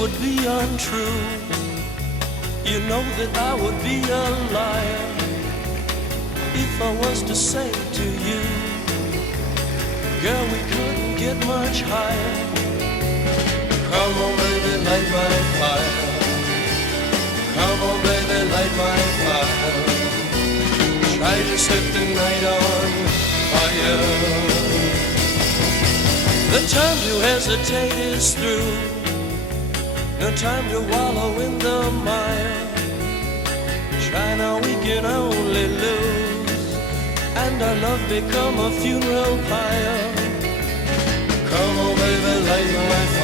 would be untrue. You know that I would be a liar if I was to say to you, girl, we couldn't get much higher. Come on, baby, light my fire. Come on, baby, light my fire. Try to set the night on fire. The time to hesitate is through. No time to wallow in the mire. Try now, we can only lose, and our love become a funeral pyre. Come on, baby, light my fire.